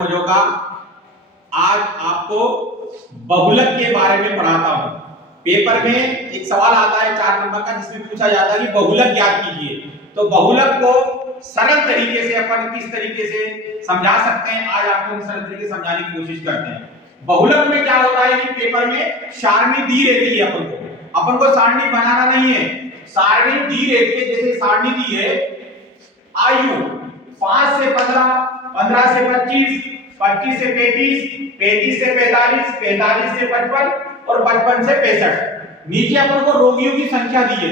होगा। आज आपको बहुलक के बारे में पढ़ाता हूं। पेपर में एक सवाल आता है 4 नंबर का जिसमें पूछा जाता है कि बहुलक ज्ञात कीजिए। तो बहुलक को सरल तरीके से अपन किस तरीके से समझा सकते हैं, आज आपको सरल तरीके से समझाने की कोशिश करते हैं। बहुलक में क्या होता है कि पेपर में सारणी दी रहती है, अपन को सारणी बनाना नहीं है, सारणी दी रहती है। जैसे सारणी दी है आयु 5 से 15, 15 से 25, 25 से 35, 35 से 45, 45 से 55 और 55 से 65। नीचे अपन को रोगियों की संख्या दी है,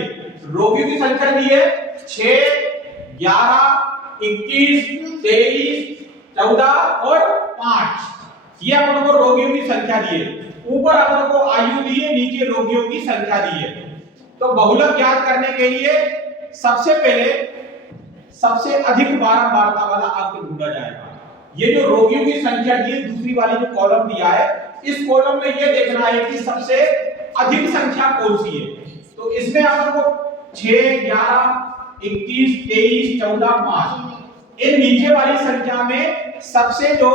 रोगियों की संख्या दी है 6, 11, 21, 23, 14 और 5। ये अपन को रोगियों की संख्या दी है। ऊपर अपन को आयु दी है, नीचे रोगियों की संख्या दी है। तो बहुलक ज्ञात करने के लिए सबसे पहले सबसे अधिक बारंबारता वाला अंक ढूंढा जाएगा। ये जो रोगियों की संख्या दी है, दूसरी वाली जो कॉलम दिया है, इस कॉलम में ये देखना है कि सबसे अधिक संख्या कौन सी है। तो इसमें आपको 6, 11, 21, 23, 14, 5, इन नीचे वाली संख्या में सबसे जो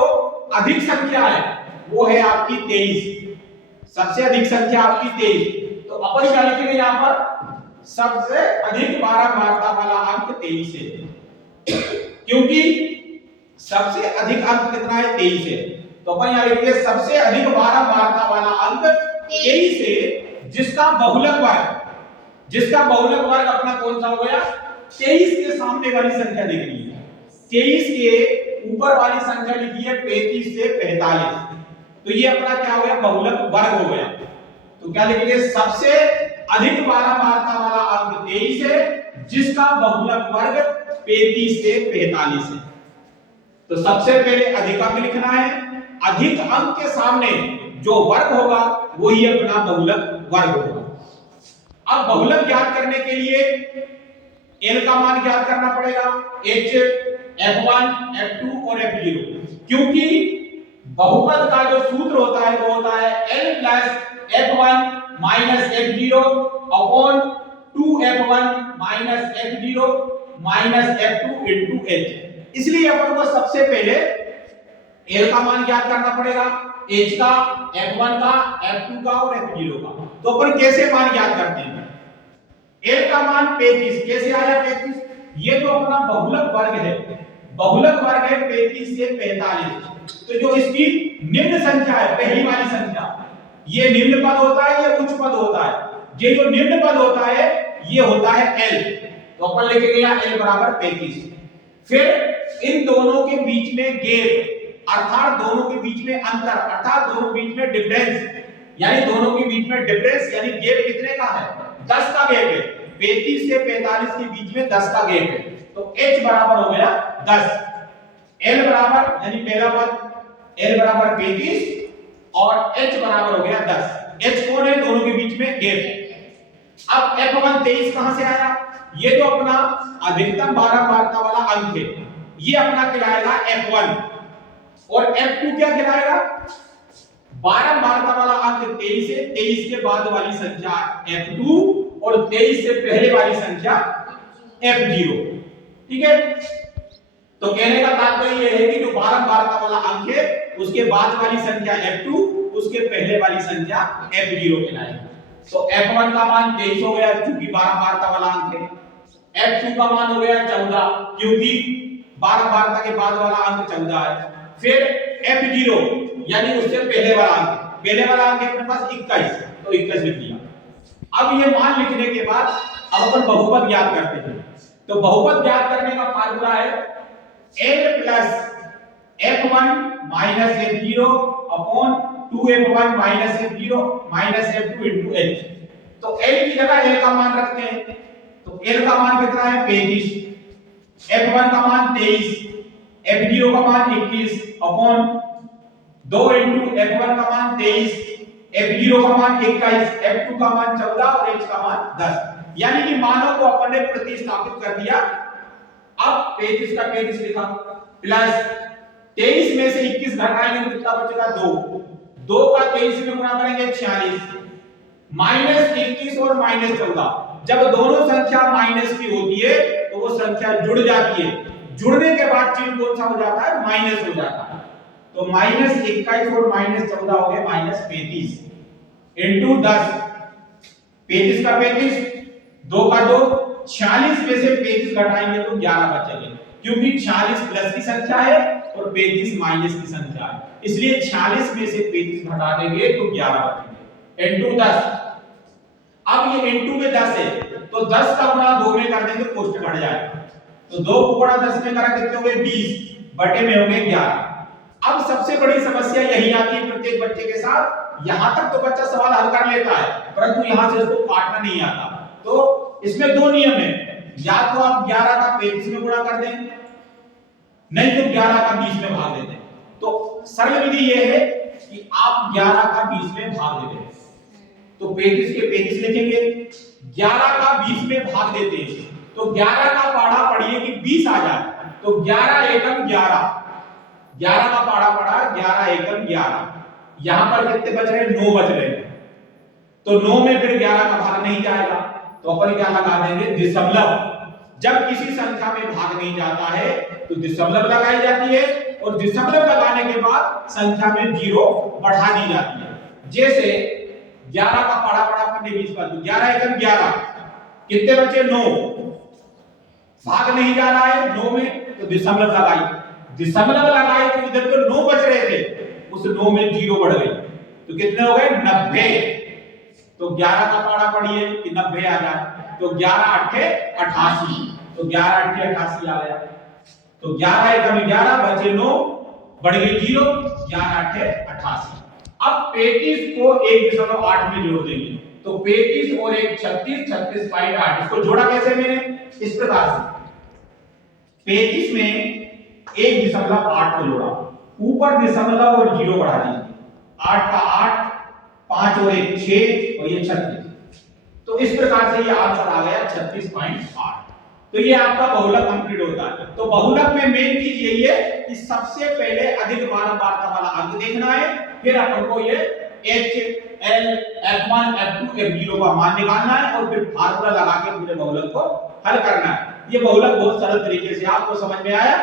अधिक संख्या है वो है आपकी 23। सबसे अधिक संख्या आपकी 23। तो अपन क्या लिखेंगे यहां पर, सबसे अधिक बारंबारता वाला अंक 23 है, क्योंकि सबसे अधिक अंक कितना है, 23 है। तो अपन यहां लिखेंगे सबसे अधिक बारंबारता वाला अंक 23 है, जिसका बहुलक वर्ग अपना कौन सा हो गया, 23 के सामने वाली संख्या लिख ली है। 23 के ऊपर वाली संख्या लिखी है 35 से 45। तो ये अपना क्या हो गया, बहुलक वर्ग हो गया। तो क्या लिखेंगे, सबसे अधिक बारंबारता वाला अंक 23 है, जिसका बहुलक वर्ग 35 से 45 है। तो सबसे पहले अधिक अंक लिखना है, अधिक अंक के सामने जो वर्ग होगा वही अपना बहुलक वर्ग होगा। अब बहुलक ज्ञात करने के लिए L का मान ज्ञात करना पड़ेगा, H, F1, F2 और F0, क्योंकि बहुपद का जो सूत्र होता है वो होता है L plus F1 minus F0 upon 2F1 minus F0 minus F2 into H। इसलिए अपन को सबसे पहले L का मान ज्ञात करना पड़ेगा, H का, F1 का, F2 का और F0 का। तो अपन कैसे मान ज्ञात करते हैं। L का मान 35, कैसे आया 35, ये जो अपना बहुलक वर्ग है, बहुलक वर्ग है 35 से 45। तो जो इसकी निम्न संख्या है, पहली वाली संख्या, ये निम्न पद होता है, ये उच्च पद होता है। ये जो निम्न पद होता है ये होता है L। तो अपन लिखेंगे यहां L बराबर 35। फिर इन दोनों के बीच में गैप, अर्थात दोनों के बीच में अंतर, अर्थात दोनों के बीच में डिफरेंस, यानी दोनों के बीच में डिफरेंस यानी गैप कितने का है, 10 का गैप है। 35 से 45 के बीच में 10 का गैप है। तो H बराबर हो गया 10। L बराबर यानी पहला पद L बराबर 35 और H बराबर हो गया 10। H कौन है, दोनों के बीच में गैप है। अब F1 23 कहां से आया, ये जो अपना अधिकतम बारंबारता वाला अंक है ये अपना कहलाएगा F1 और F2 क्या कहलाएगा, बारंबारता वाला अंक 23 है, 23 के बाद वाली संख्या F2 और 23 से पहले वाली संख्या F0। ठीक है। तो कहने का तात्पर्य यह है कि जो बारंबारता वाला अंक है उसके बाद वाली संख्या F2, उसके पहले वाली संख्या F0 कहलाएगी। तो F1 का मान 23 हो गया क्योंकि बारंबारता वाला अंक है। F2 का मान हो गया 14 क्योंकि बारंबारता के बाद वाला अंक 14 है। फिर F0 यानी उससे पहले वाला अंक, पहले वाला अंक अपने पास 21, तो 21 लिख दिया। अब ये मान लिखने के बाद अब अपन बहुपद ज्ञात करते हैं। तो बहुपद ज्ञात करने का फार्मूला है L plus F1 minus F0 upon 2F1 minus F0 minus F2 into H। तो L की जगह L का मान रखते हैं। तो L का मान कितना है 35, F1 का मान 23, F0 का मान 21 अपॉन 2 इनटू F1 का मान 23, F0 का मान 21, F2 का मान 14 और H का मान 10। यानी कि मानों को अपन ने प्रतिस्थापित कर दिया। अब 35 का 35 लिखा प्लस 23 में से 21 घटाएंगे तो कितना बचेगा 2, 2 का 23 में गुणा करेंगे 46, माइनस 21 और माइनस 14। जब दोनों संख्या माइनस की होती है तो वो संख्या जुड़ जाती है, जुड़ने के बाद चिन्ह कौन सा हो जाता है, माइनस हो जाता है। तो -21 और -14 हो गए -35 इनटू 10। 35 का 35, 2 का 2, 46 में से 35 घटाएंगे तो 11 बचेंगे, क्योंकि 46 प्लस की संख्या है और 35 माइनस की संख्या है, इसलिए 46 में से 35 घटा देंगे तो 11 बचेंगे इनटू 10। अब ये इनटू में 10 है तो 10 का गुणा 2 में कर देंगे, कोष्टक हट जाएगा, तो 2 को गुणा 10 में करा कितने हो गए 20 बटे में हो गए 11। अब सबसे बड़ी समस्या यही आती है प्रत्येक बच्चे के साथ, यहां तक तो बच्चा सवाल हल कर लेता है परंतु यहां से उसको काटना नहीं आता। तो इसमें दो नियम है, या तो आप 11 का 35 में गुणा कर दें, नहीं तो 11 का 20 में भाग देते हैं। तो सरल विधि यह है कि आप 11 का 20 में भाग देते हैं, तो 35 के 35 लिखेंगे, 11 का 20 में भाग देते हैं, तो 11 का पाढ़ा पढ़िए कि 20 आ जाए, तो 11 एकम 11, 11 का पाढ़ा पड़ा 11 एकम 11, यहां पर कितने बच रहे 9 बच रहे हैं, तो 9 में फिर 11 का भाग नहीं जाएगा, तो अपन क्या लगा देंगे दशमलव। जब किसी संख्या में भाग नहीं जाता है तो दशमलव लगाई जाती है और दशमलव लगाने के बाद संख्या में 0 बढ़ा दी जाती है। जैसे 11 का पाढ़ा पड़ा अपन ने 20 पर, 11 एकम 11, कितने बचे 9, भाग नहीं जा रहा है 9 में तो दशमलव लगाई, दशमलव लगाई तो इधर तो 9 बच रहे थे, उस 9 में 0 बढ़ गई, तो कितने हो गए 90। तो 11 का पाढ़ा पढ़िए कि 90 आ जाए, तो 11 अट्ठे 88, तो 11 अट्ठे 88 आ गया, तो 11 एकम 11 बचे 9 बढ़ गई 0, 11 अट्ठे 88। अब 35 को 1.8 में जोड़ देंगे, तो 35 और 1 36, 36.8, इसको जोड़ा कैसे मैंने इस प्रकार से, 35 में 1.8 को जोड़ा, ऊपर दशमलव और 0 बढ़ा दीजिए, 8 का 8, 5 और 1 6 और ये 36, तो इस प्रकार से ये आंसर आ गया 36.8। तो ये आपका बहुलक कंप्लीट होता है। तो बहुलक में मेन चीज यही है कि सबसे पहले अधिक बारंबारता वाला अंक देखना है, फिर अपन को ये h l f1 f2 f0 का मान निकालना है और फिर फार्मूला लगा के पूरे बहुलक को हल करना है। ये बहुलक बहुत सरल तरीके से आपको समझ में आया।